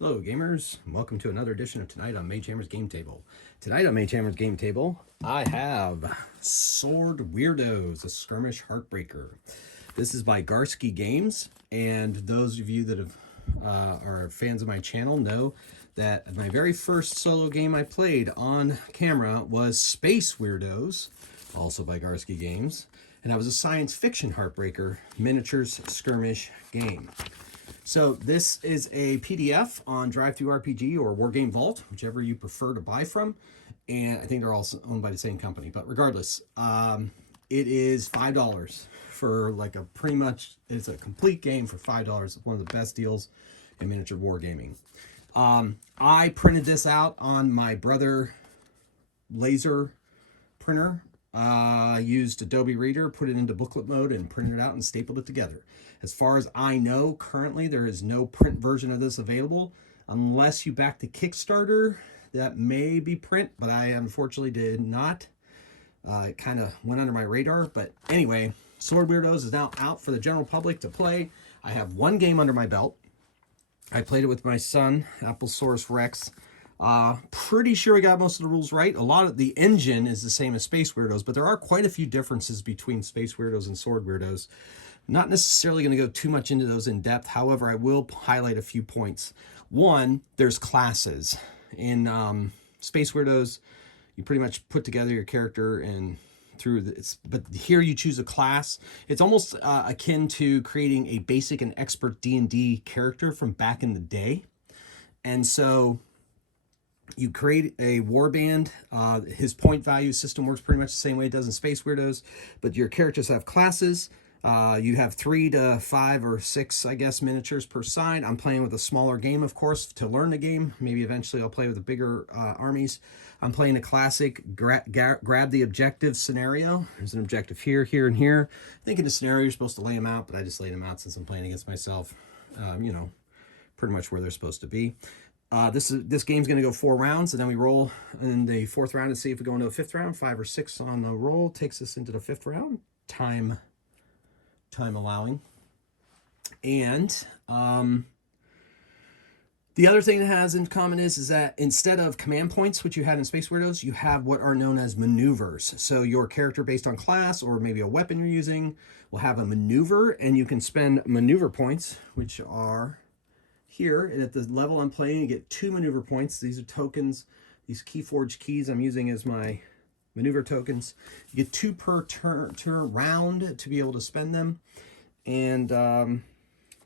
Hello gamers, welcome to another edition of Tonight on Magehammer's Game Table. Tonight on Magehammer's Game Table, I have Sword Weirdos, a skirmish heartbreaker. This is by Garske Games, and those of you that are fans of my channel know that my very first solo game I played on camera was Space Weirdos, also by Garske Games, and that was a science fiction heartbreaker miniatures skirmish game. So this is a PDF on DriveThru RPG or Wargame Vault, whichever you prefer to buy from. And I think they're all owned by the same company. But regardless, it is $5 for like it's a complete game for $5. It's one of the best deals in miniature wargaming. I printed this out on my Brother laser printer. Used Adobe Reader, put it into booklet mode, and printed it out and stapled it together. As far as I know, currently there is no print version of this available. Unless you back the Kickstarter, that may be print, but I unfortunately did not. It kind of went under my radar. But anyway, Sword Weirdos is now out for the general public to play. I have one game under my belt. I played it with my son, Applesaurus Rex. Pretty sure we got most of the rules right. A lot of the engine is the same as Space Weirdos, but there are quite a few differences between Space Weirdos and Sword Weirdos. Not necessarily going to go too much into those in depth. However, I will highlight a few points. One, there's classes. In Space Weirdos, you pretty much put together your character and but here you choose a class. It's almost akin to creating a basic and expert D&D character from back in the day. And so you create a warband. His point value system works pretty much the same way it does in Space Weirdos, but your characters have classes. You have 3 to 5 or 6, I guess, miniatures per side. I'm playing with a smaller game, of course, to learn the game. Maybe eventually I'll play with the bigger armies. I'm playing a classic grab the objective scenario. There's an objective here, here, and here. I think in the scenario you're supposed to lay them out, but I just laid them out since I'm playing against myself. Pretty much where they're supposed to be. This game's going to go 4 rounds, and then we roll in the 4th round and see if we go into a 5th round. 5 or 6 on the roll takes us into the 5th round. Time allowing. And the other thing it has in common is that instead of command points, which you had in Space Weirdos, you have what are known as maneuvers. So your character, based on class or maybe a weapon you're using, will have a maneuver, and you can spend maneuver points, which are here. And at the level I'm playing, you get 2 maneuver points. These are tokens. These Keyforge keys I'm using as my maneuver tokens. You get 2 per turn round to be able to spend them, and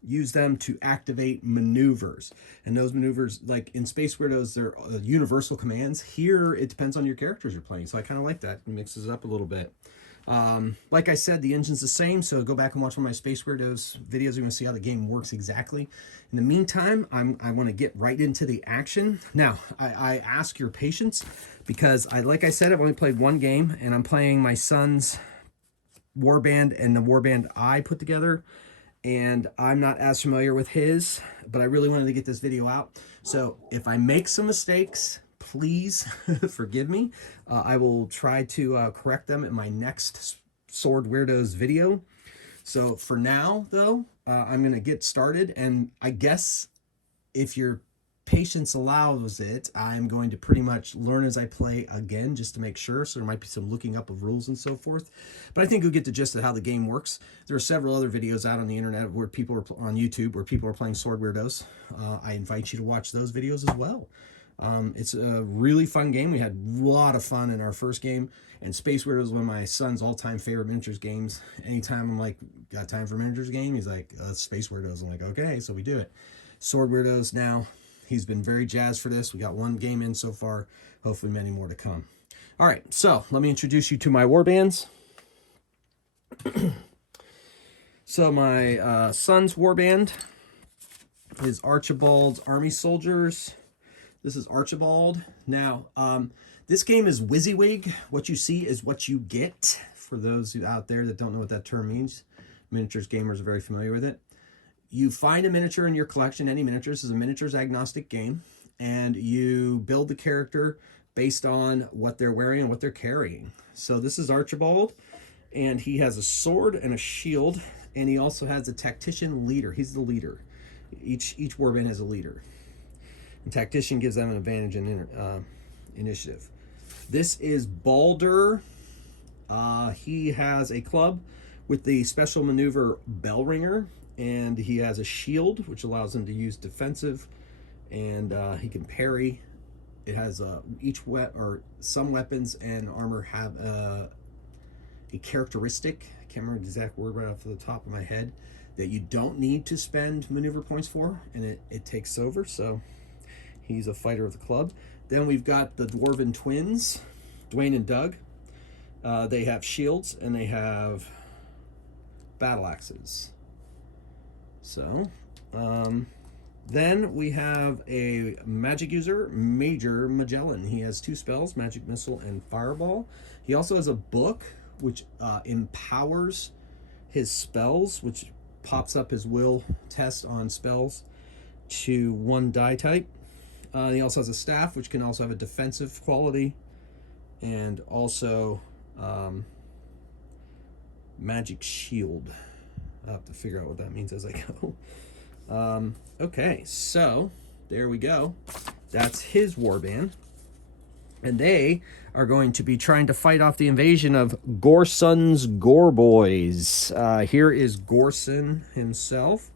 use them to activate maneuvers. And those maneuvers, like in Space Weirdos, they're universal commands. Here, it depends on your characters you're playing. So I kind of like that. It mixes it up a little bit. Like I said, the engine's the same, so go back and watch one of my Space Weirdos videos. You're going to see how the game works exactly. In the meantime, I want to get right into the action. Now, I ask your patience because, like I said, I've only played one game, and I'm playing my son's Warband and the Warband I put together, and I'm not as familiar with his, but I really wanted to get this video out. So if I make some mistakes, please forgive me. I will try to correct them in my next Sword Weirdos video. So for now, though, I'm going to get started. And I guess if your patience allows it, I'm going to pretty much learn as I play again, just to make sure. So there might be some looking up of rules and so forth. But I think you'll get the gist of how the game works. There are several other videos out on the internet where people are on YouTube where people are playing Sword Weirdos. I invite you to watch those videos as well. It's a really fun game. We had a lot of fun in our first game, and Space Weirdos is one of my son's all-time favorite miniatures games. Anytime I'm like, got time for a miniatures game, he's like, Space Weirdos. I'm like, okay, so we do it. Sword Weirdos now. He's been very jazzed for this. We got one game in so far, hopefully many more to come. All right, so let me introduce you to my warbands. So my son's warband is Archibald's Army Soldiers. This is Archibald. Now, this game is WYSIWYG. What you see is what you get. For those out there that don't know what that term means, miniatures gamers are very familiar with it. You find a miniature in your collection, any miniatures. This is a miniatures agnostic game, and you build the character based on what they're wearing and what they're carrying. So this is Archibald, and he has a sword and a shield, and he also has a tactician leader. He's the leader. Each warband has a leader. And tactician gives them an advantage in initiative. This is Baldur. He has a club with the special maneuver Bell Ringer, and he has a shield which allows him to use defensive, and he can parry. It has some weapons and armor have a characteristic. I can't remember the exact word right off the top of my head, that you don't need to spend maneuver points for, and it takes over. So he's a fighter of the club. Then we've got the Dwarven twins, Dwayne and Doug. They have shields and they have battle axes. So then we have a magic user, Major Magellan. He has 2 spells, Magic Missile and Fireball. He also has a book which empowers his spells, which pops up his will test on spells to 1 die type. He also has a staff, which can also have a defensive quality, and also magic shield. I'll have to figure out what that means as I go. Okay, so there we go. That's his warband. And they are going to be trying to fight off the invasion of Gorson's Goreboys. Here is Gorson himself.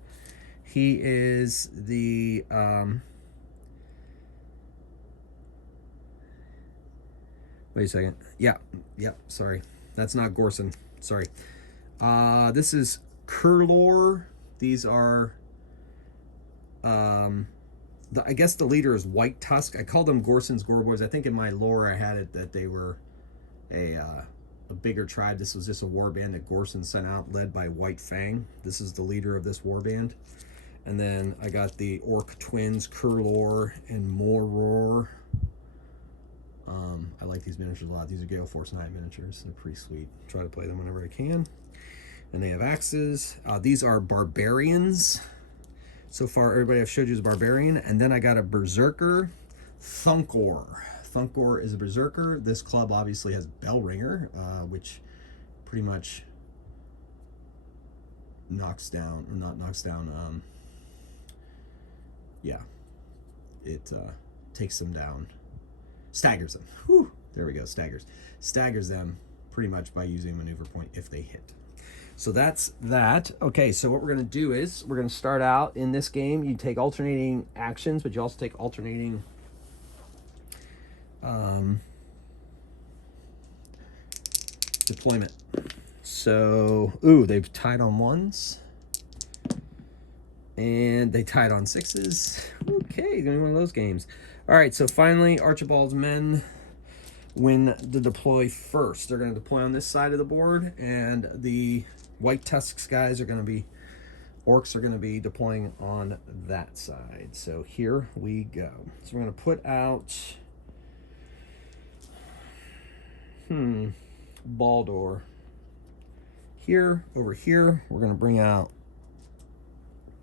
He is the... wait a second. Yeah, sorry. That's not Gorson. Sorry. This is Kurlor. These are... I guess the leader is White Tusk. I called them Gorson's Goreboys. I think in my lore I had it that they were a bigger tribe. This was just a warband that Gorson sent out, led by White Fang. This is the leader of this warband. And then I got the Orc twins, Kurlor and Moror. I like these miniatures a lot. These are Gale Force 9 miniatures. They're pretty sweet. Try to play them whenever I can. And they have axes. These are barbarians. So far, everybody I've showed you is a barbarian. And then I got a berserker, Thunkor. Thunkor is a berserker. This club obviously has Bellringer, which pretty much knocks down, or not knocks down, yeah, it takes them down, staggers them. Whew, there we go, staggers them pretty much by using a maneuver point if they hit. So that's that. Okay, so what we're going to do is we're going to start out in this game. You take alternating actions, but you also take alternating deployment. So, ooh, they've tied on 1s. And they tied on 6s. Okay, gonna be one of those games. All right, so finally, Archibald's men win the deploy first. They're going to deploy on this side of the board, and the White Tusks guys are going to be, orcs are going to be deploying on that side. So here we go. So we're going to put out, Baldur. Here, over here, we're going to bring out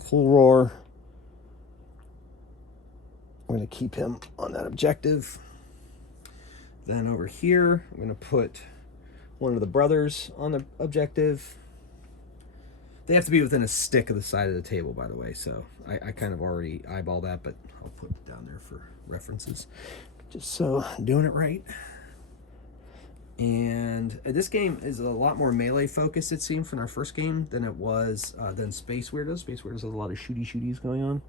Kulror. We're going to keep him on that objective. Then over here, I'm going to put one of the brothers on the objective. They have to be within a stick of the side of the table, by the way, so I kind of already eyeball that, but I'll put it down there for references. Just so I'm doing it right. And this game is a lot more melee focused, it seemed, from our first game than it was than Space Weirdos. Space Weirdos has a lot of shooties going on.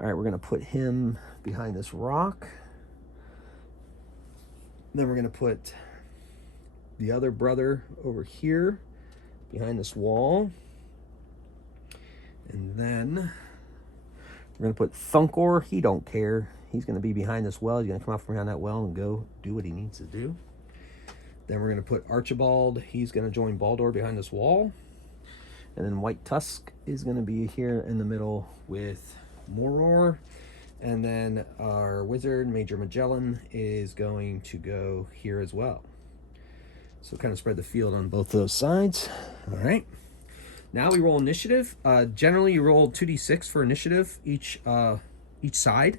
All right, we're going to put him behind this rock. Then we're going to put the other brother over here behind this wall. And then we're going to put Thunkor. He don't care. He's going to be behind this well. He's going to come out from behind that well and go do what he needs to do. Then we're going to put Archibald. He's going to join Baldur behind this wall. And then White Tusk is going to be here in the middle with Moror. And then our wizard, Major Magellan, is going to go here as well. So kind of spread the field on both those sides. All right. Now we roll initiative. Generally, you roll 2d6 for initiative each side.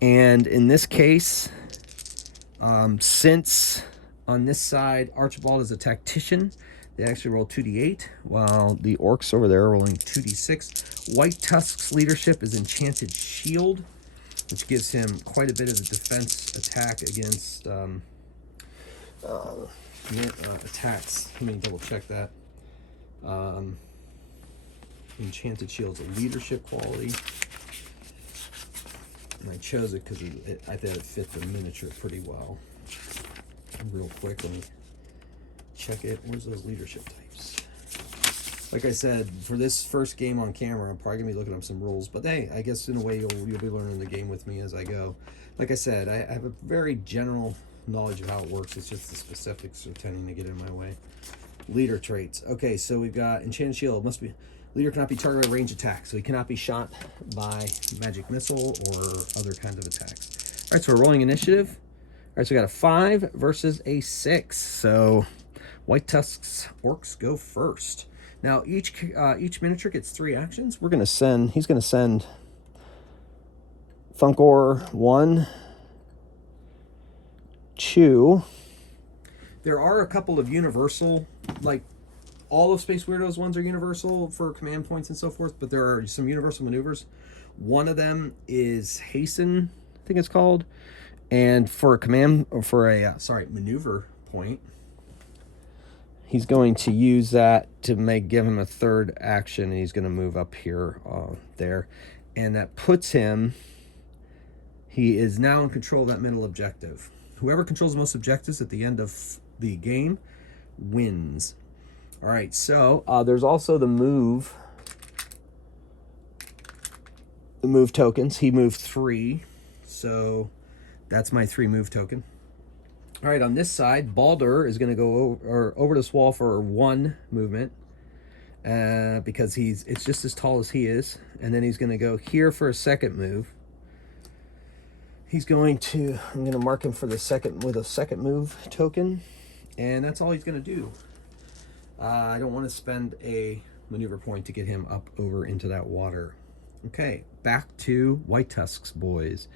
And in this case, since on this side, Archibald is a tactician, they actually roll 2d8, while the orcs over there are rolling 2d6. White Tusk's leadership is Enchanted Shield. which gives him quite a bit of a defense attack against attacks. Let me double check that. Enchanted Shield's a leadership quality. And I chose it because I thought it fit the miniature pretty well. Real quick, let me check it. Where's those leadership types? Like I said, for this first game on camera, I'm probably going to be looking up some rules. But hey, I guess in a way you'll be learning the game with me as I go. Like I said, I have a very general knowledge of how it works. It's just the specifics are tending to get in my way. Leader traits. Okay, so we've got Enchanted Shield. Must be leader cannot be targeted by range attacks, so he cannot be shot by magic missile or other kinds of attacks. All right, so we're rolling initiative. All right, so we got a 5 versus a 6. So White Tusk's orcs go first. Now each miniature gets 3 actions. We're gonna send. He's gonna send Funkor 1, 2. There are a couple of universal, like all of Space Weirdos ones are universal for command points and so forth, but there are some universal maneuvers. One of them is Hasten, I think it's called, and for a command or for a maneuver point, he's going to use that to give him a 3rd action, and he's going to move up here, there, and that puts him. He is now in control of that middle objective. Whoever controls the most objectives at the end of the game wins. All right, so there's also the move tokens. He moved 3, so that's my 3 move token. All right, on this side, Baldur is going to go over this wall for 1 movement because it's just as tall as he is, and then he's going to go here for a 2nd move. I'm going to mark him for the 2nd with a 2nd move token, and that's all he's going to do. I don't want to spend a maneuver point to get him up over into that water. Okay, back to White Tusk's boys.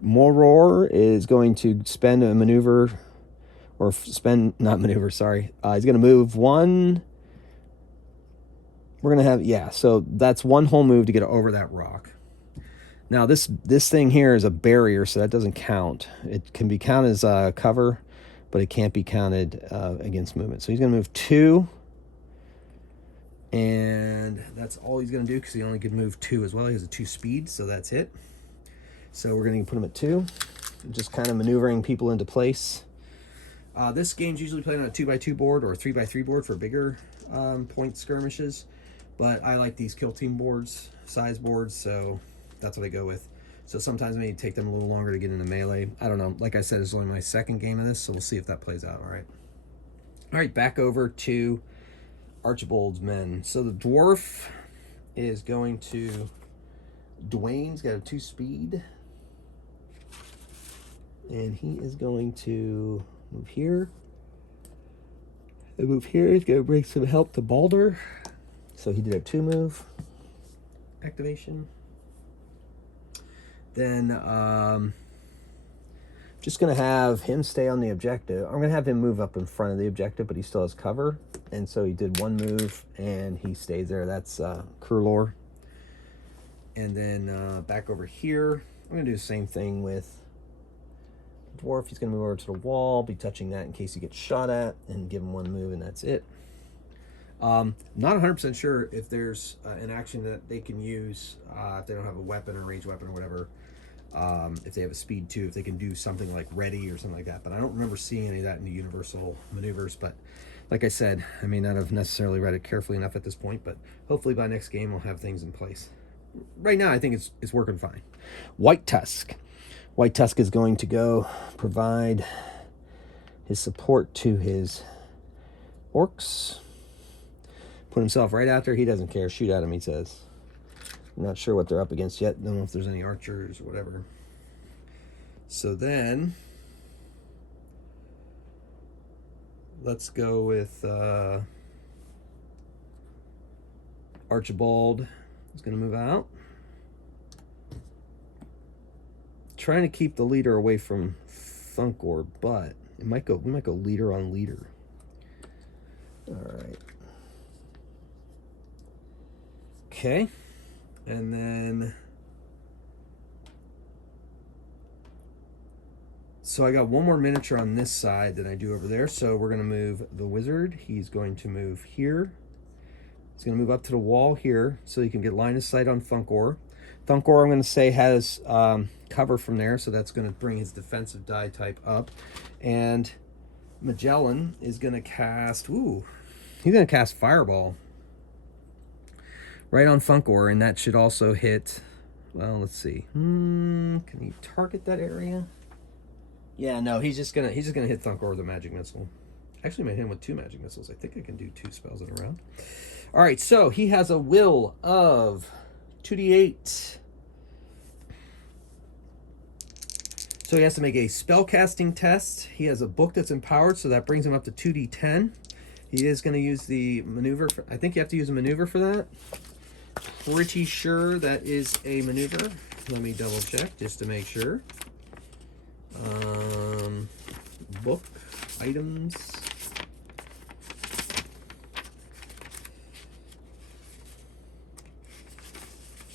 Moror is going to spend a maneuver, he's going to move 1. We're going to have, so that's 1 whole move to get over that rock. Now this thing here is a barrier, so that doesn't count. It can be counted as cover, but it can't be counted against movement. So he's going to move 2, and that's all he's going to do because he only could move 2 as well. He has a 2 speed, so that's it. So we're going to put him at 2, just kind of maneuvering people into place. This game's usually played on a 2x2 board or a 3x3 board for bigger point skirmishes, but I like these kill team size boards, so that's what I go with. So sometimes it may take them a little longer to get into melee. I don't know. Like I said, it's only my 2nd game of this, so we'll see if that plays out. All right, back over to Archibald's men. So the dwarf is going to... Dwayne's got a 2 speed. And he is going to move here. And move here. He's going to bring some help to Baldur. So he did a 2 move activation. Then just going to have him stay on the objective. I'm going to have him move up in front of the objective, but he still has cover. And so he did 1 move, and he stays there. That's Kurlor. And then back over here, I'm going to do the same thing with Dwarf. He's going to move over to the wall, be touching that in case he gets shot at, and give him 1 move, and that's it. Not 100% sure if there's an action that they can use if they don't have a weapon or ranged weapon or whatever. If they have a speed 2, if they can do something like ready or something like that. But I don't remember seeing any of that in the universal maneuvers. But like I said, I may not have necessarily read it carefully enough at this point, but hopefully by next game we'll have things in place. Right now I think it's working fine. White Tusk. White Tusk is going to go provide his support to his orcs. Put himself right out there. He doesn't care. Shoot at him, he says. I'm not sure what they're up against yet. Don't know if there's any archers or whatever. So then, let's go with Archibald is going to move out. Trying to keep the leader away from Funkor, but we might go leader on leader. All right. Okay. And then So I got one more miniature on this side than I do over there. So we're going to move the wizard. He's going to move here. He's going to move up to the wall here so he can get line of sight on Thunkor. Thunkor, I'm going to say, has cover from there, so that's going to bring his defensive die type up. And Magellan is going to cast... Ooh, he's going to cast Fireball right on Thunkor, and that should also hit... Well, let's see. Can he target that area? Yeah, no, he's just gonna hit Thunkor with a magic missile. Actually, might hit him with 2 magic missiles. I think I can do 2 spells in a round. All right, so he has a will of 2d8. So he has to make a spellcasting test. He has a book that's empowered, so that brings him up to 2d10. He is going to use the maneuver. I think you have to use a maneuver for that. Pretty sure that is a maneuver. Let me double check just to make sure. Book items.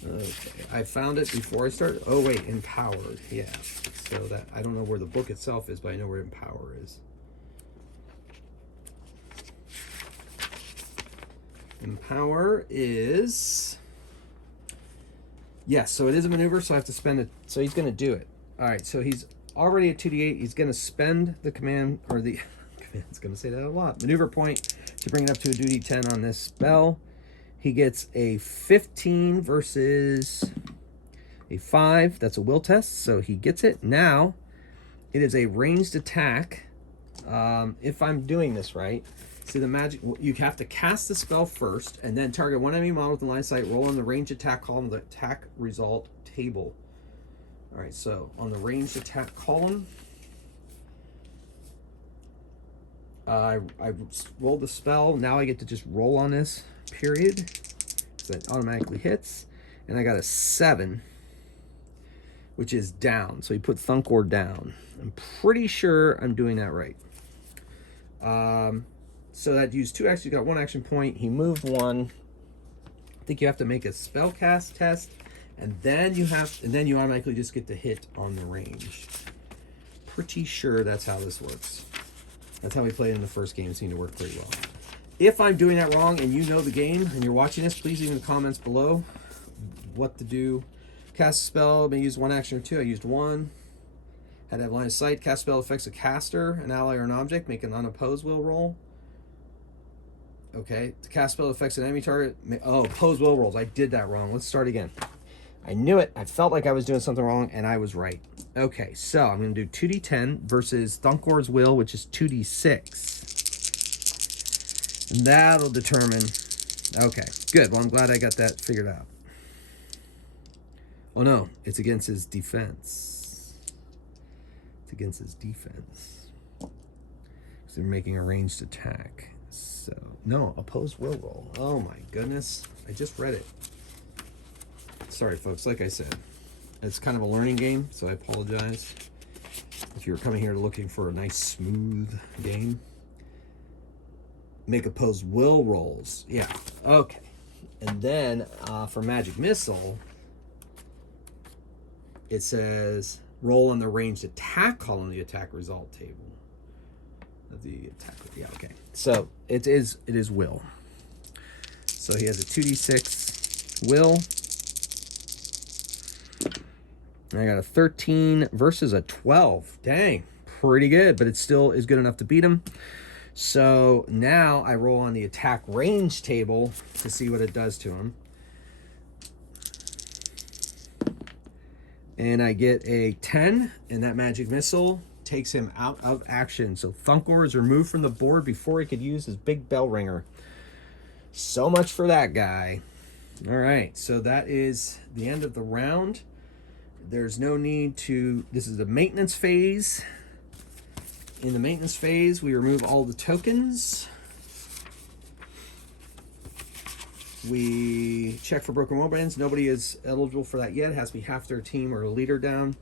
Okay, I found it before I started. Oh wait, empowered. Yeah. So that I don't know where the book itself is, but I know where empower is. Empower is, yes, so it is a maneuver, so I have to spend it. So he's going to do it. All right, so he's already at 2d8. He's going to spend the command, or the command's going to say that a lot, maneuver point to bring it up to a 2d10 on this spell. He gets a 15 versus a 5. That's a will test, so he gets it. Now, it is a ranged attack. If I'm doing this right, see the magic, you have to cast the spell first and then target one enemy model with the line of sight, roll on the ranged attack column, the attack result table. All right, so on the ranged attack column, I rolled the spell. Now I get to just roll on this, period. So that automatically hits. And I got a 7, which is down. So he put Thunkor down. I'm pretty sure I'm doing that right. So that used 2 actions. You got 1 action point. He moved 1. I think you have to make a spell cast test, and then you automatically just get to hit on the range. Pretty sure that's how this works. That's how we played in the first game. It seemed to work pretty well. If I'm doing that wrong and you know the game and you're watching this, please leave in the comments below what to do. Cast a spell, may use 1 action or 2. I used 1. Had to have line of sight. Cast spell affects a caster, an ally, or an object. Make an unopposed will roll. Okay. The cast spell affects an enemy target. Oh, opposed will rolls. I did that wrong. Let's start again. I knew it. I felt like I was doing something wrong, and I was right. Okay, so I'm going to do 2d10 versus Thunkor's will, which is 2d6. And that'll determine... Okay, good. Well, I'm glad I got that figured out. Oh, no. It's against his defense. It's against his defense. So they're making a ranged attack. So, no, opposed will roll. Oh, my goodness. I just read it. Sorry, folks. Like I said, it's kind of a learning game, so I apologize if you're coming here looking for a nice, smooth game. Make opposed will rolls. Yeah, okay. And then for Magic Missile, it says roll on the ranged attack column, the attack result table. The attack, yeah, okay. So it is will. So he has a 2d6 will. I got a 13 versus a 12. Dang, pretty good, but it still is good enough to beat him. So now I roll on the attack range table to see what it does to him. And I get a 10, and that magic missile takes him out of action. So Thunkor is removed from the board before he could use his big bell ringer. So much for that guy. All right, so that is the end of the round. There's no need to, this is the maintenance phase. In the maintenance phase, we remove all the tokens. We check for broken warbands. Nobody is eligible for that yet. It has to be half their team or a leader down.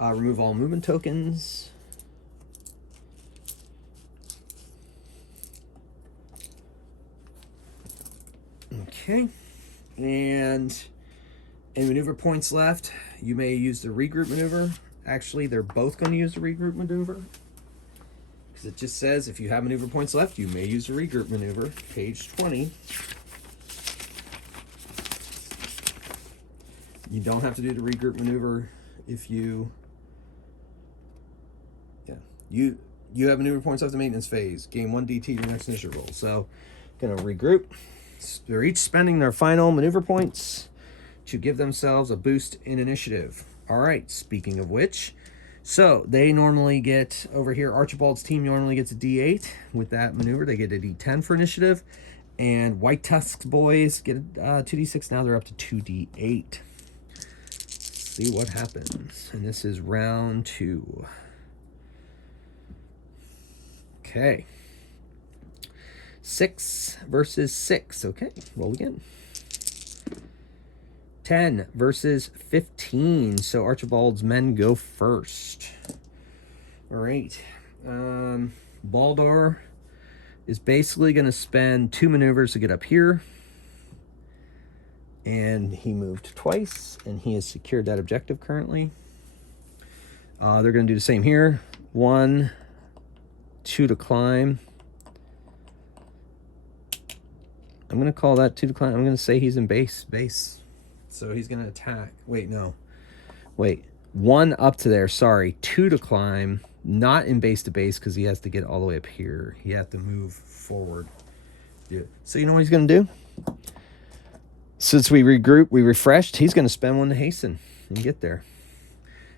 Remove all movement tokens. Okay. And any maneuver points left, you may use the regroup maneuver actually they're both going to use the regroup maneuver. Because it just says if you have maneuver points left, you may use the regroup maneuver. Page 20. You don't have to do the regroup maneuver if you... Yeah. You have maneuver points left in maintenance phase. Gain 1 DT your next initiative roll. So, going to regroup. They're each spending their final maneuver points to give themselves a boost in initiative. All right, speaking of which, so they normally get, over here, Archibald's team normally gets a D8. With that maneuver, they get a D10 for initiative. And White Tusk's boys get a 2D6. Now they're up to 2D8. Let's see what happens. And this is round 2. Okay. 6 versus 6. Okay, roll again. 10 versus 15. So Archibald's men go first. All right. Baldor is basically going to spend 2 maneuvers to get up here. And he moved twice, and he has secured that objective currently. They're going to do the same here. 1, 2 to climb. I'm going to call that 2 to climb. I'm going to say he's in base. So he's going to attack. Wait, no. Wait. 1 up to there. Sorry. 2 to climb. Not in base to base because he has to get all the way up here. He has to move forward. Yeah. So you know what he's going to do? Since we regroup, we refreshed, he's going to spend 1 to hasten and get there.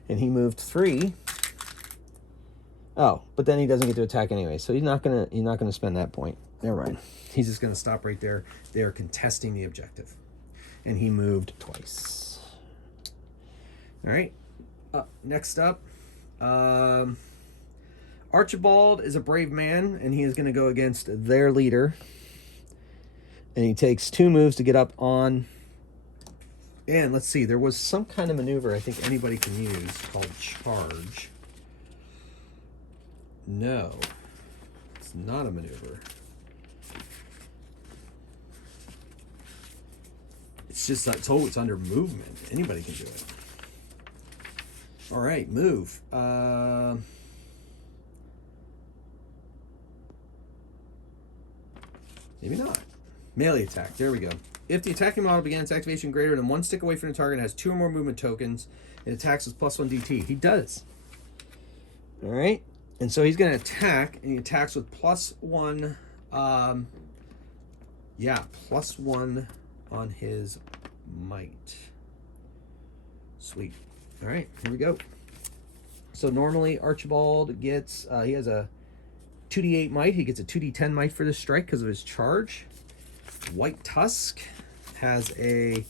And he moved 3. Oh, but then he doesn't get to attack anyway. So he's not gonna spend that point. Never mind. He's just going to stop right there. They are contesting the objective. And he moved twice. All right. Next up, Archibald is a brave man, and he is going to go against their leader. And he takes 2 moves to get up on. And let's see, there was some kind of maneuver I think anybody can use called charge. No, it's not a maneuver. It's just that it's under movement. Anybody can do it. All right, move. Maybe not. Melee attack. There we go. If the attacking model begins activation greater than 1 stick away from the target and has 2 or more movement tokens, it attacks with +1 DT. He does. All right. And so he's going to attack, and he attacks with +1. +1 on his might. Sweet. All right, here we go. So normally Archibald gets, he has a 2d8 might. He gets a 2d10 might for this strike because of his charge. White Tusk has a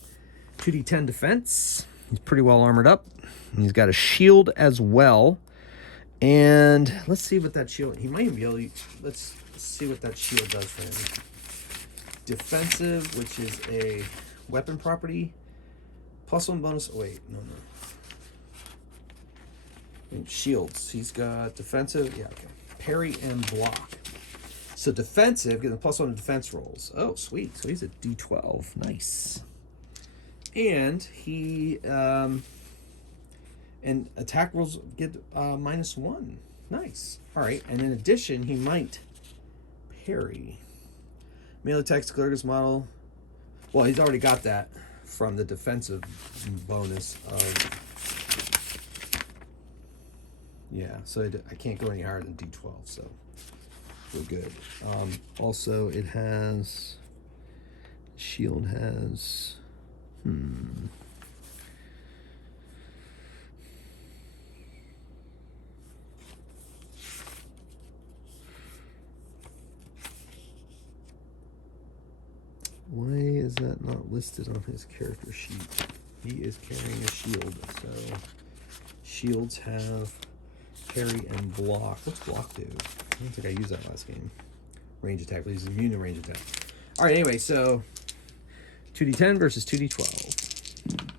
2d10 defense. He's pretty well armored up. And he's got a shield as well. And let's see what that shield... He might even be able to... Let's see what that shield does for him. Defensive, which is a weapon property. +1 bonus... Oh, wait, no. And shields. He's got defensive... Yeah, okay. Parry and block. So defensive, getting a +1 defense rolls. Oh, sweet. So he's a D12. Nice. And he... and attack rolls get -1. Nice. All right. And in addition, he might parry. Melee attacks declare this model. Well, he's already got that from the defensive bonus of... Yeah, so I can't go any higher than D12, so we're good. Also, it has... Shield has... Why is that not listed on his character sheet? He is carrying a shield, so shields have parry and block. What's block do? I don't think I used that last game. Range attack, but he's immune to range attack. All right, anyway, so 2d10 versus 2d12.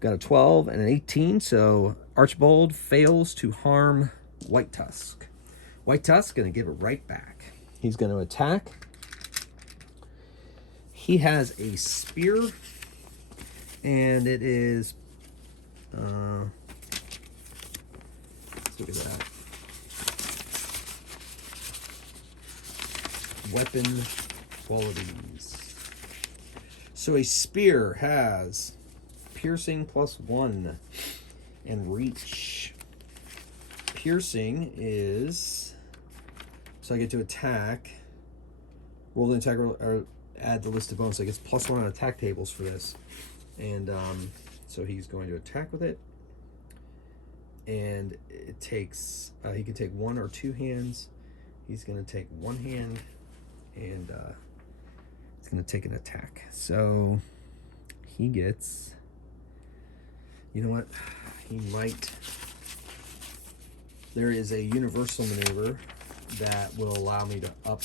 Got a 12 and an 18, so Archibald fails to harm White Tusk. White Tusk going to give it right back. He's going to attack. He has a spear, and it is Let's look at that. Weapon qualities. So a spear has piercing +1 and reach. Piercing is, so I get to attack, roll the attack, or add the list of bonus. So I get +1 on attack tables for this. And so he's going to attack with it. And it takes, he can take 1 or 2 hands. He's going to take 1 hand, and he's going to take an attack. So he gets, you know what, he might, there is a universal maneuver that will allow me to up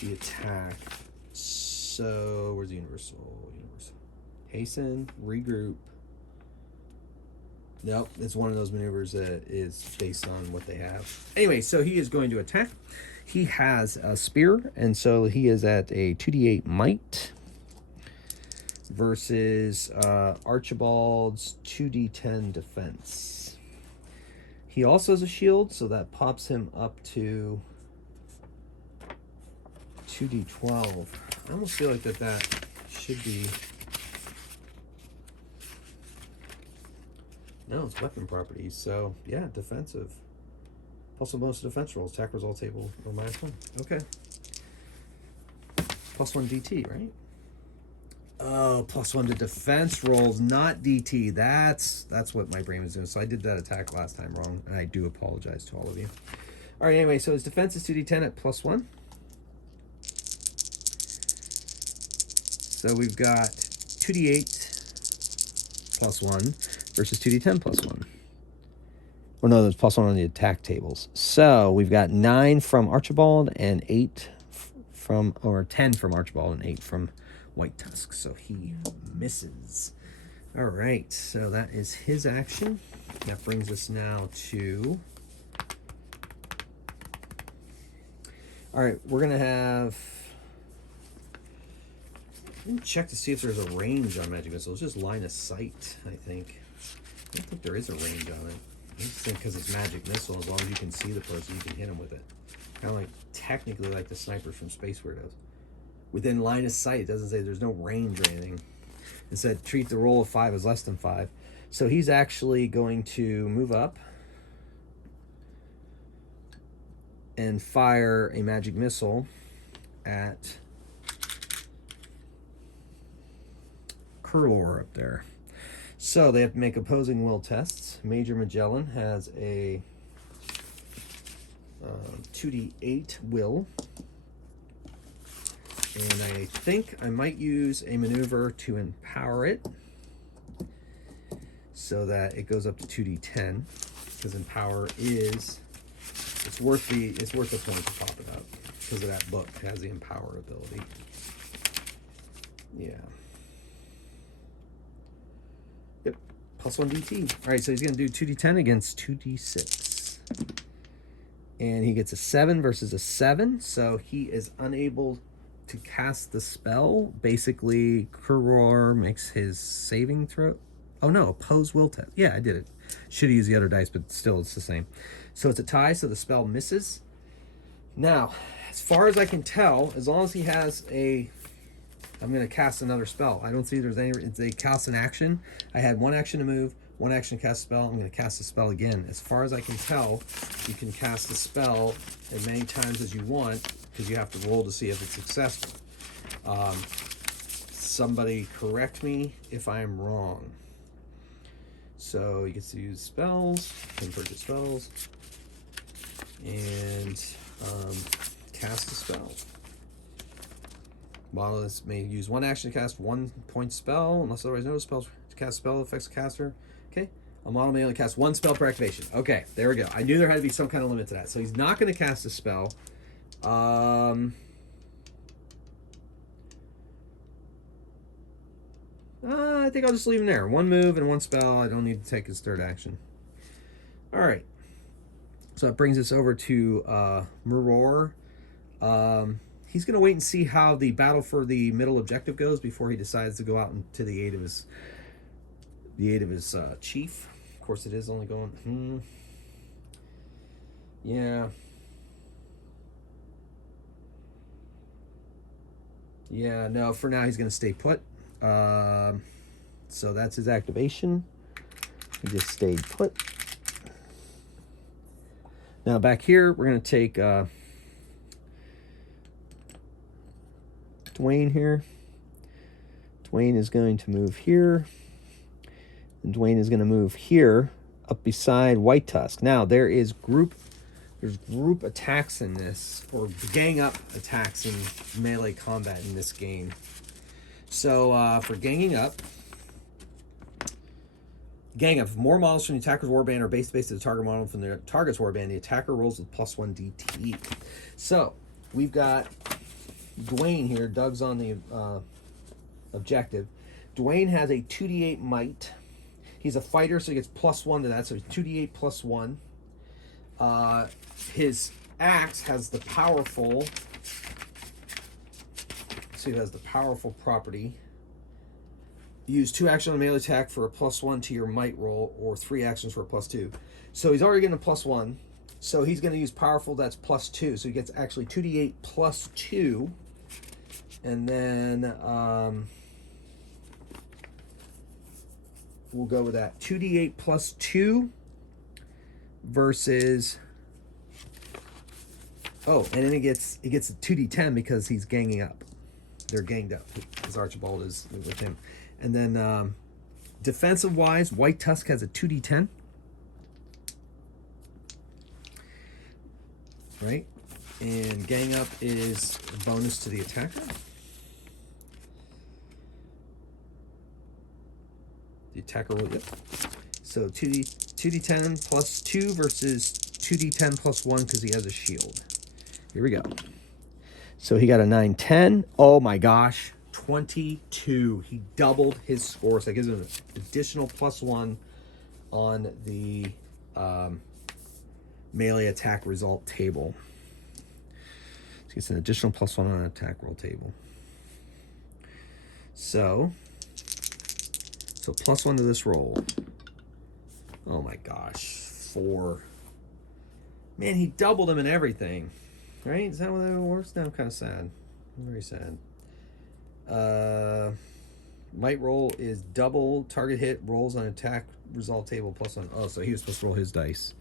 the attack. So where's the universal? Hasten, regroup. Nope, it's one of those maneuvers that is based on what they have. Anyway, so he is going to attack. He has a spear, and so he is at a 2d8 might versus Archibald's 2d10 defense. He also has a shield, so that pops him up to 2d12. I almost feel like that should be... No, it's weapon properties. So, yeah, defensive. Plus one bonus to defense rolls. Attack result table or -1. Okay. +1 DT, right? Oh, +1 to defense rolls, not DT. That's what my brain was doing. So I did that attack last time wrong, and I do apologize to all of you. All right, anyway, so his defense is 2d10 at +1. So we've got 2d8 +1 versus 2d10 +1. Oh no, there's +1 on the attack tables. So we've got 9 from Archibald and 8 from, or 10 from Archibald and 8 from White Tusk. So he misses. All right, so that is his action. That brings us now to... All right, we're gonna have... Let me check to see if there's a range on magic missile. It's just line of sight, I think. I don't think there is a range on it. I just think because it's magic missile, as long as you can see the person, you can hit them with it. Kind of like, technically like the snipers from Space Weirdos. Within line of sight, it doesn't say there's no range or anything. It said treat the roll of 5 as less than 5. So he's actually going to move up and fire a magic missile at Curlor up there. So they have to make opposing will tests. Major Magellan has a 2d8 will. And I think I might use a maneuver to empower it so that it goes up to 2d10, because empower is, it's worth the point to pop it up because of that book. It has the empower ability. Yeah. Yep. +1 DT. All right, so he's going to do 2d10 against 2d6. And he gets a 7 versus a 7, so he is unable to cast the spell. Basically, Kuror makes his saving throw. Oh no, oppose will test. Yeah, I did it. Should have used the other dice, but still it's the same. So it's a tie, so the spell misses. Now, as far as I can tell, as long as he has a... I'm going to cast another spell. I don't see there's any... They cast an action. I had 1 action to move, 1 action to cast a spell. I'm going to cast the spell again. As far as I can tell, you can cast the spell as many times as you want, because you have to roll to see if it's successful. Somebody correct me if I am wrong. So you get to use spells, can purchase spells, and cast a spell. While this may use 1 action to cast 1 point spell, unless otherwise noted, spells to cast spell affects the caster. Okay. A model may only cast 1 spell per activation. Okay, there we go. I knew there had to be some kind of limit to that. So he's not going to cast a spell. I think I'll just leave him there. 1 move and 1 spell. I don't need to take his 3rd action. All right. So that brings us over to Muror. He's going to wait and see how the battle for the middle objective goes before he decides to go out to the aid of his chief. Of course, it is only going. Yeah. Yeah, no, for now he's going to stay put. So that's his activation. He just stayed put. Now back here, we're going to take Dwayne here. Dwayne is going to move here. And Dwayne is going to move here up beside White Tusk. Now there's group attacks in this, or gang up attacks in melee combat in this game. So for ganging up, more models from the attacker's warband are based to the target model from the target's warband. The attacker rolls with +1 DT. So we've got Dwayne here. Doug's on the objective. Dwayne has a 2d8 might. He's a fighter, so he gets +1 to that. So 2d8 +1. His axe has the powerful. So he has the powerful property. Use 2 actions on a melee attack for a +1 to your might roll, or 3 actions for a +2. So he's already getting a +1. So he's going to use powerful, that's +2. So he gets actually 2d8 +2. And then we'll go with that. 2d8 +2 versus... Oh, and then he gets a 2d10 because he's ganging up. They're ganged up, because Archibald is with him. And then defensive-wise, White Tusk has a 2d10. Right? And gang up is a bonus to the attacker. The attacker will, yep. So 2d10 +2 versus 2d10 +1 because he has a shield. Here we go. So he got a 9-10. Oh my gosh. 22. He doubled his score. So that gives him an additional +1 on the melee attack result table. So he gets an additional +1 on an attack roll table. So +1 to this roll. Oh my gosh. 4. Man, he doubled him in everything. Right? Is that what that works? Now I'm kind of sad. I'm very sad. Might roll is double target hit rolls on attack result table +1. Oh, so he was supposed to roll his dice.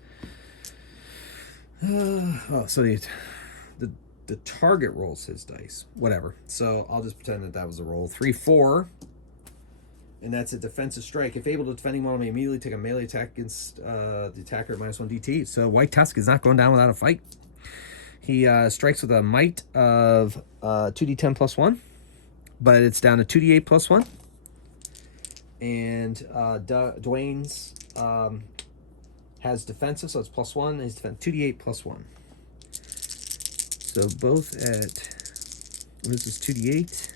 Oh, so the target rolls his dice. Whatever. So I'll just pretend that was a roll. 3-4. And that's a defensive strike. If able, the defending model may immediately take a melee attack against the attacker at -1 DT. So White Tusk is not going down without a fight. He strikes with a might of 2d10 +1, but it's down to 2d8 +1. And Dwayne's has defensive, so it's +1. He's 2d8 +1. So both at, this is 2d8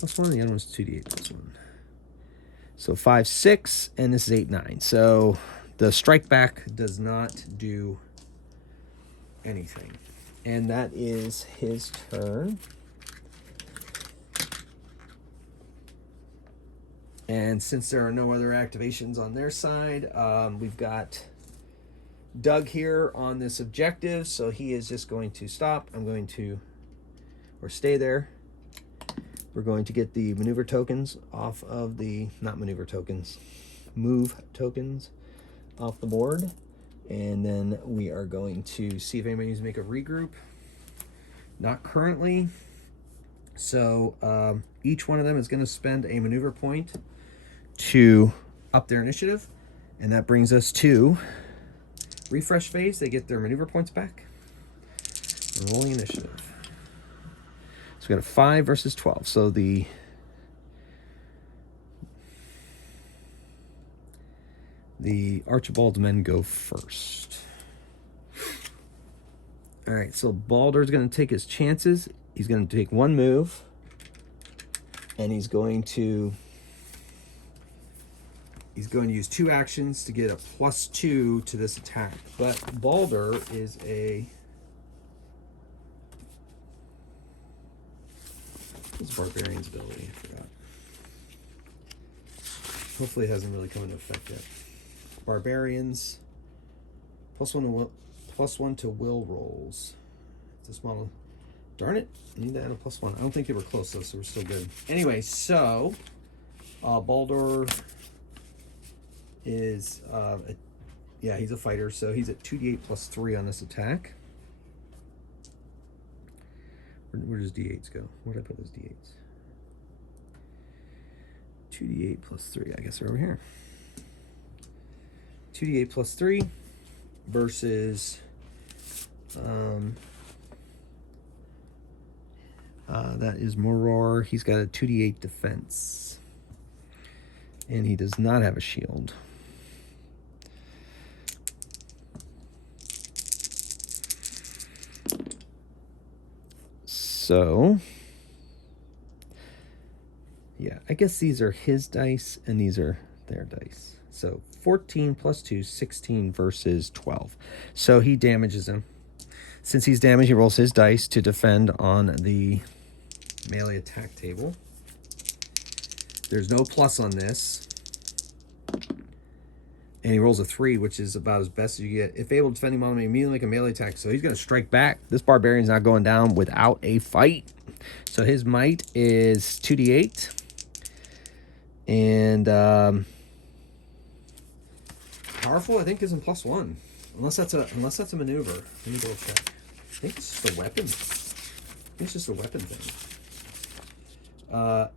+1, the other one's 2d8 +1. So 5, 6, and this is 8, 9. So the strike back does not do anything. And that is his turn. And since there are no other activations on their side, we've got Doug here on this objective, so he is just going to stop. I'm going to, or stay there. We're going to get the maneuver tokens off of the, not maneuver tokens, move tokens off the board. And then we are going to see if anybody needs to make a regroup. Not currently. So each one of them is going to spend a maneuver point to up their initiative. And that brings us to refresh phase. They get their maneuver points back. And rolling initiative. So we got a 5 versus 12. So the Archibald men go first. All right, so Balder's going to take his chances. He's going to take one move, and he's going to use 2 actions to get a +2 to this attack. But Balder is a... What's Barbarian's ability? I forgot. Hopefully it hasn't really come into effect yet. Barbarians, +1 to +1 to will rolls. This model. Darn it. I need to add a +1. I don't think they were close though, so we're still good. Anyway, so Baldur is yeah, he's a fighter, so he's at 2d8 +3 on this attack. Where does d8s go? Where did I put those d8s? 2d8 +3. I guess they're over here. 2d8 +3 versus that is Moror. He's got a 2d8 defense, and he does not have a shield. So yeah, I guess these are his dice and these are their dice. So 14 + 2, 16 versus 12. So he damages him. Since he's damaged, he rolls his dice to defend on the melee attack table. There's no plus on this. And he rolls a 3, which is about as best as you get. If able to defend him, immediately make a melee attack. So he's going to strike back. This barbarian's not going down without a fight. So his might is 2d8. And powerful, I think, is in +1. Unless that's a maneuver. Let me double check. I think it's just a weapon. I think it's just a weapon thing.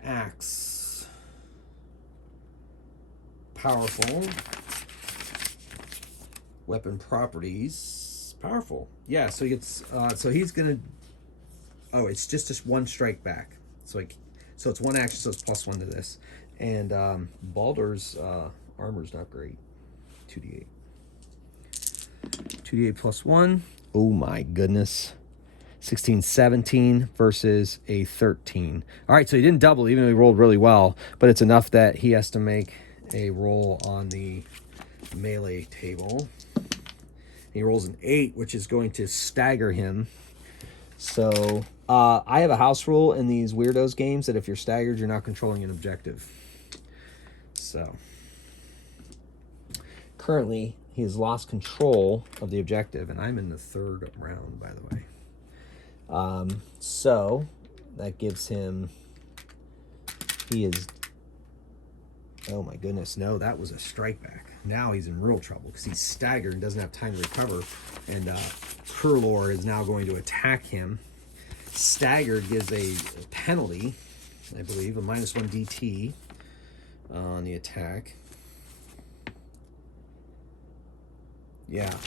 Axe. Powerful. Weapon properties. Powerful. Yeah, so he gets so he's gonna, oh, it's just one strike back. So it's one action, so it's +1 to this. And Baldur's armor's not great. 2d8. 2d8 +1. Oh my goodness. 16, 17 versus a 13. All right, so he didn't double, even though he rolled really well, but it's enough that he has to make a roll on the melee table. He rolls an 8, which is going to stagger him. So I have a house rule in these Weirdos games that if you're staggered, you're not controlling an objective. So currently, he has lost control of the objective, and I'm in the 3rd round, by the way. So that gives him, he is, oh my goodness, no, that was a strike back. Now he's in real trouble because he's staggered and doesn't have time to recover, and Kurlor is now going to attack him. Staggered gives a penalty, I believe, a -1 DT on the attack. Yeah.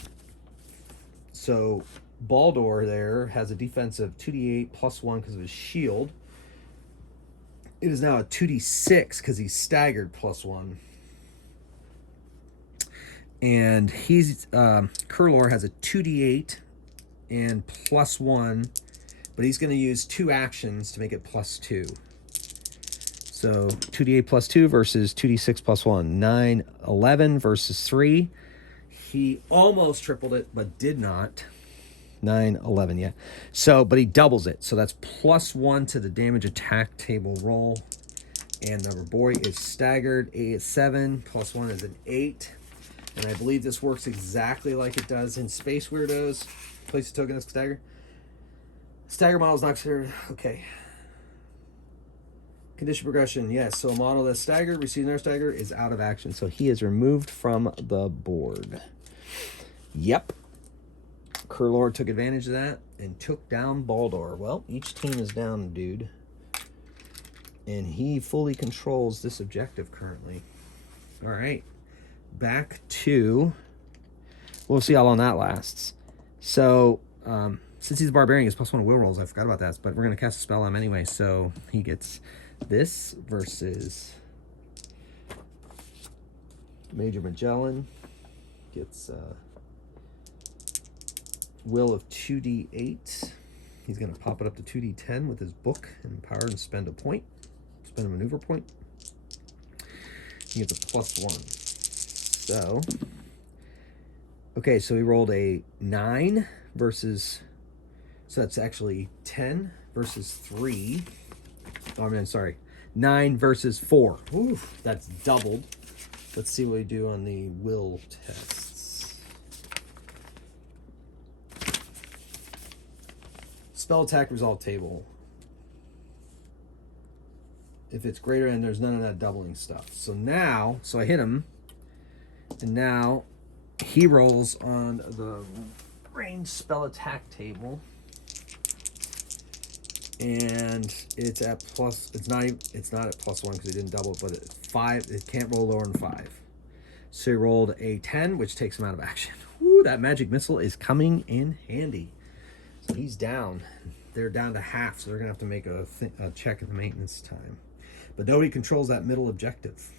So Baldur there has a defensive 2d8 +1 because of his shield. It is now a 2d6 because he's staggered +1. And he's Kurlor has a 2d8 and +1, but he's going to use 2 actions to make it +2. So 2d8 +2 versus 2d6 +1. 9, 11 versus 3. He almost tripled it, but did not. 9, 11, yeah. So, but he doubles it. So that's +1 to the damage attack table roll. And the boy is staggered. 7 +1 is an 8. And I believe this works exactly like it does in Space Weirdos. Place a token as stagger. Stagger model is not considered. Okay. Condition progression, yes. So a model that's staggered, receiving their stagger, is out of action. So he is removed from the board. Yep. Kurlor took advantage of that and took down Baldur. Well, each team is down, dude. And he fully controls this objective currently. All right. Back to, we'll see how long that lasts. So, since he's a barbarian, he has +1 will rolls. I forgot about that, but we're going to cast a spell on him anyway. So he gets this versus Major Magellan. Gets will of 2d8. He's going to pop it up to 2d10 with his book and power and spend a point. Spend a maneuver point. He gets a +1. So, okay, so he rolled a 9 versus, so that's actually 10 versus 3. Oh, man, sorry. 9 versus 4. Ooh, that's doubled. Let's see what we do on the will tests. spell attack result table. If it's greater and there's none of that doubling stuff. So now, so I hit him, and now he rolls on the range spell attack table, and it's at plus. It's not at +1 because it didn't double, but at 5, it can't roll lower than 5. So he rolled a 10, which takes him out of action. Woo, that magic missile is coming in handy. So he's down. They're down to half, so they're gonna have to make a check at the maintenance time. But nobody controls that middle objective.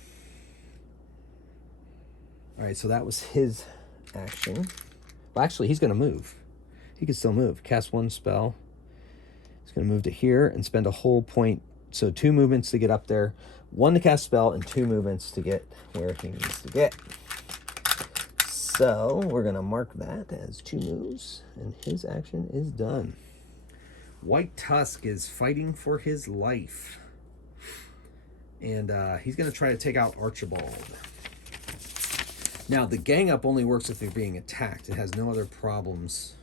All right, so that was his action. Well, actually, he's going to move. He can still move. Cast 1 spell. He's going to move to here and spend a whole point. So 2 movements to get up there. 1 to cast spell and 2 movements to get where he needs to get. So we're going to mark that as 2 moves, and his action is done. White Tusk is fighting for his life. And he's going to try to take out Archibald. Now, the gang up only works if they're being attacked. It has no other problems.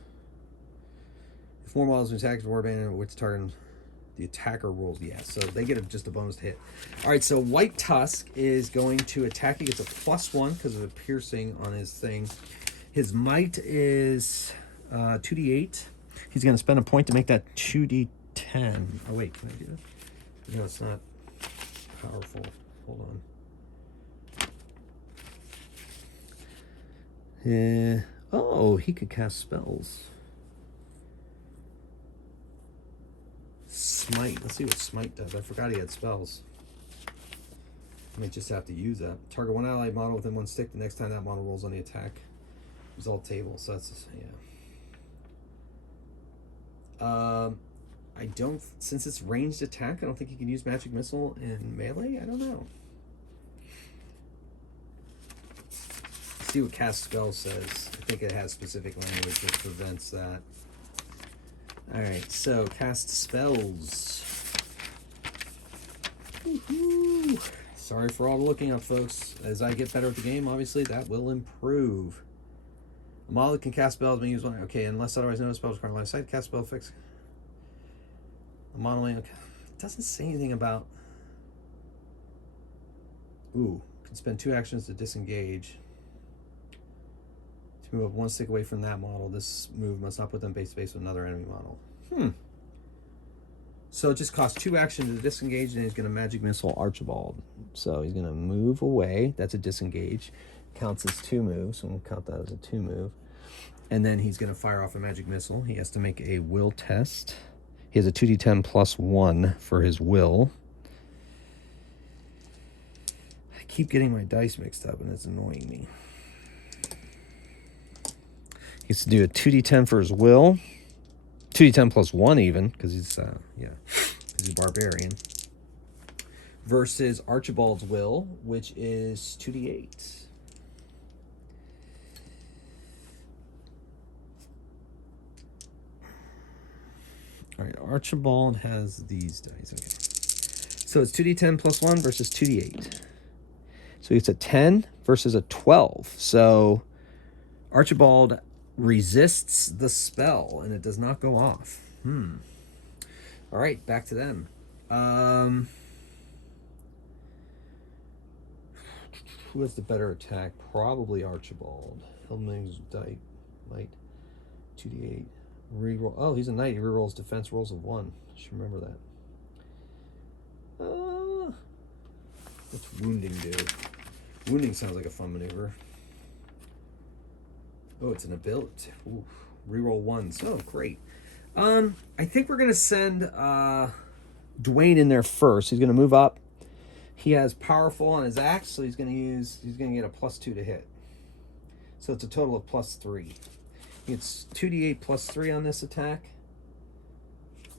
If more models are attacked, Warband, which target the attacker rolls, yes. So they get just a bonus hit. All right, so White Tusk is going to attack. He gets a +1 because of a piercing on his thing. His might is 2d8. He's going to spend a point to make that 2d10. Oh, wait, can I do that? No, it's not powerful. Hold on. Oh, he could cast spells. Smite. Let's see what Smite does. I forgot he had spells. I might just have to use that. Target 1 allied model within 1 stick the next time that model rolls on the attack result table. So that's, yeah. I don't, since it's ranged attack, I don't think you can use Magic Missile in melee. I don't know. See what cast spell says. I think it has specific language that prevents that. Alright, so cast spells. Woo-hoo. Sorry for all the looking up, folks. As I get better at the game, obviously that will improve. A model that can cast spells may use one. Okay, unless otherwise noted, spells current line of sight, cast spell fix. A model may, okay. It doesn't say anything about. Ooh, can spend 2 actions to disengage. Move up 1 stick away from that model. This move must not put them face to face with another enemy model. So it just costs 2 actions to disengage, and he's going to Magic Missile Archibald. So he's going to move away. That's a disengage. Counts as 2 moves. So we'll count that as a 2 move. And then he's going to fire off a Magic Missile. He has to make a will test. He has a 2d10 +1 for his will. I keep getting my dice mixed up, and it's annoying me. He has to do a 2d10 for his will. 2d10 +1 even, because he's, he's a barbarian. Versus Archibald's will, which is 2d8. All right, Archibald has these dice. Okay. So it's 2d10 +1 versus 2d8. So it's a 10 versus a 12. So Archibald resists the spell, and it does not go off. All right, back to them. Who has the better attack? Probably Archibald. Hellman's might 2d8. Reroll. Oh, he's a knight. He rerolls defense rolls of 1. Should remember that. What's wounding do? Wounding sounds like a fun maneuver. Oh, it's an ability. Ooh, reroll 1s. Oh, great. I think we're gonna send Dwayne in there first. He's gonna move up. He has powerful on his axe, so he's gonna get a +2 to hit. So it's a total of +3. It's 2d8 +3 on this attack.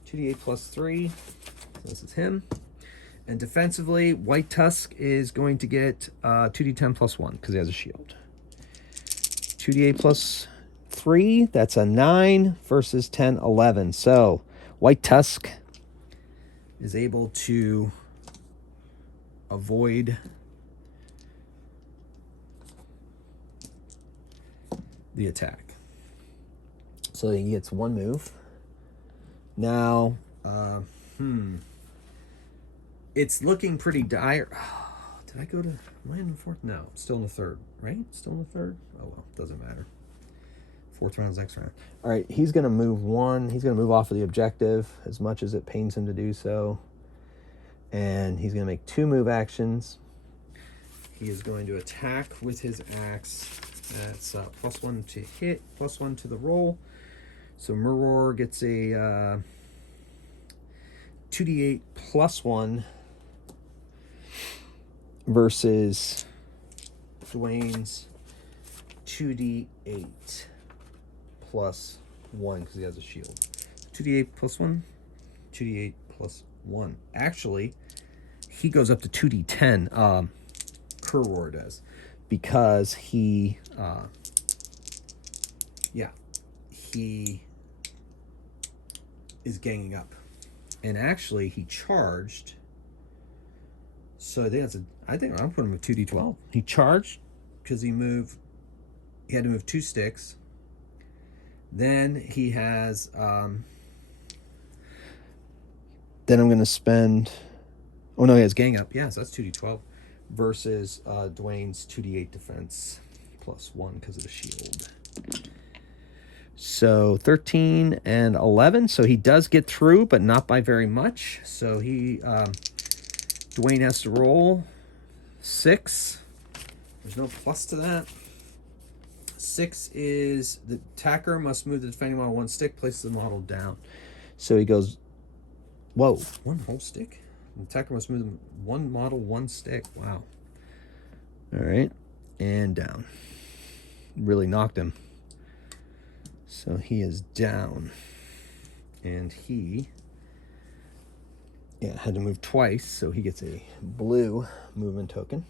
2d8 +3. So this is him. And defensively, White Tusk is going to get 2d10 +1 because he has a shield. 2d8 +3, that's a 9 versus 10, 11. So White Tusk is able to avoid the attack. So he gets 1 move. Now, it's looking pretty dire. Did I go to land in the fourth? No, I'm still in the third, right? Still in the third? Oh, well, doesn't matter. Fourth round's next round. All right, he's going to move one. He's going to move off of the objective as much as it pains him to do so. And he's going to make 2 move actions. He is going to attack with his axe. That's +1 to hit, +1 to the roll. So Muror gets a 2d8 +1 versus Dwayne's 2d8 +1 because he has a shield. 2d8 +1, 2d8 +1. Actually, he goes up to 2d10. Kuror does, because he is ganging up, and actually he charged. So I think I'm putting him at 2d12. He charged because he had to move 2 sticks. Then he has then I'm going to spend. Oh no, he has gang up. Yeah, so that's 2d12 versus Dwayne's 2d8 defense +1 because of the shield. So 13 and 11. So he does get through, but not by very much. So Dwayne has to roll 6. There's no plus to that. 6 is the attacker must move the defending model 1 stick, place the model down. So he goes, whoa, 1 whole stick? The attacker must move 1 model 1 stick. Wow. All right, and down. Really knocked him. So he is down. And he had to move twice, so he gets a blue movement token.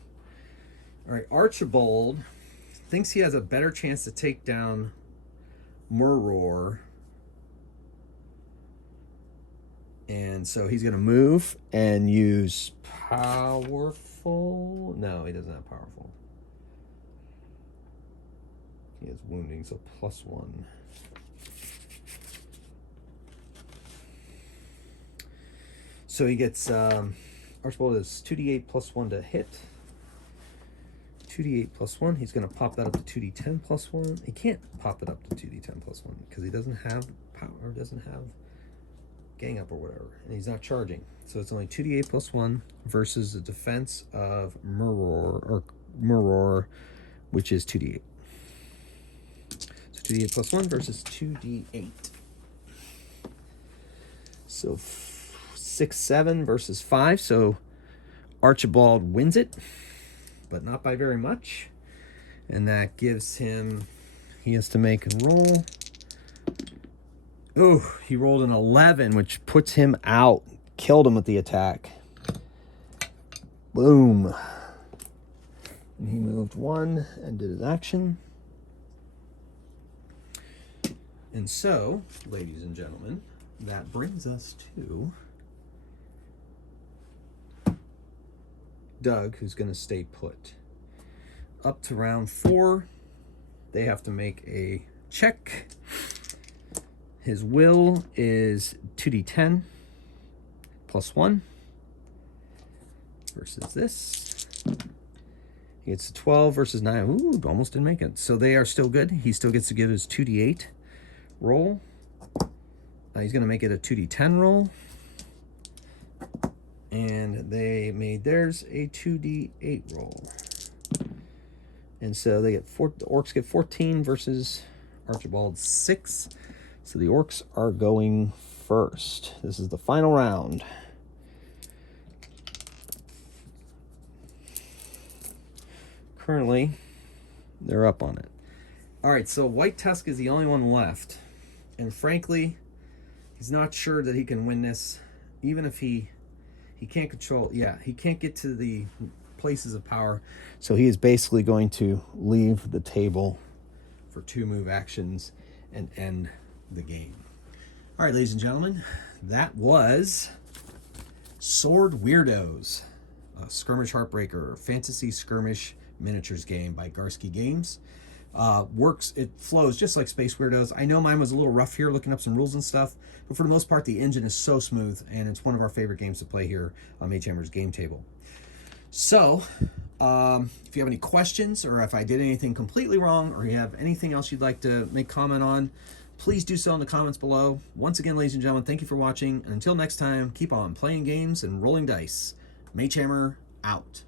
All right, Archibald thinks he has a better chance to take down Muror. And so he's going to move and use powerful. No, he doesn't have powerful. He has wounding, so +1. So he gets, Archibald is 2d8 +1 to hit. 2d8 +1. He's going to pop that up to 2d10 +1. He can't pop it up to 2d10 +1 because he doesn't have power, doesn't have gang up or whatever, and he's not charging. So it's only 2d8 +1 versus the defense of Muror, which is 2d8. So 2d8 +1 versus 2d8. So 6, 7 versus 5. So Archibald wins it, but not by very much. And that gives him, he has to make a roll. Oh, he rolled an 11, which puts him out. Killed him with the attack. Boom. And he moved 1 and did his action. And so, ladies and gentlemen, that brings us to Doug, who's going to stay put. Up to round 4, they have to make a check. His will is 2d10 +1 versus this. He gets a 12 versus 9. Ooh, almost didn't make it. So they are still good. He still gets to give his 2d8 roll. He's going to make it a 2d10 roll. And they made theirs a 2d8 roll. And so they get the orcs get 14 versus Archibald 6. So the orcs are going first. This is the final round. Currently, they're up on it. All right, so White Tusk is the only one left. And frankly, he's not sure that he can win this. Even if he can't control, he can't get to the places of power. So he is basically going to leave the table for 2 move actions and end the game. All right, ladies and gentlemen, that was Sword Weirdos, a Skirmish Heartbreaker, fantasy skirmish miniatures game by Garske Games. Works, it flows just like Space Weirdos. I know mine was a little rough here looking up some rules and stuff, but for the most part the engine is so smooth, and it's one of our favorite games to play here on Mage Hammer's Game Table. So if you have any questions, or if I did anything completely wrong, or you have anything else you'd like to make comment on, please do so in the comments below. Once again, ladies and gentlemen, thank you for watching, and until next time, keep on playing games and rolling dice. Mage Hammer out.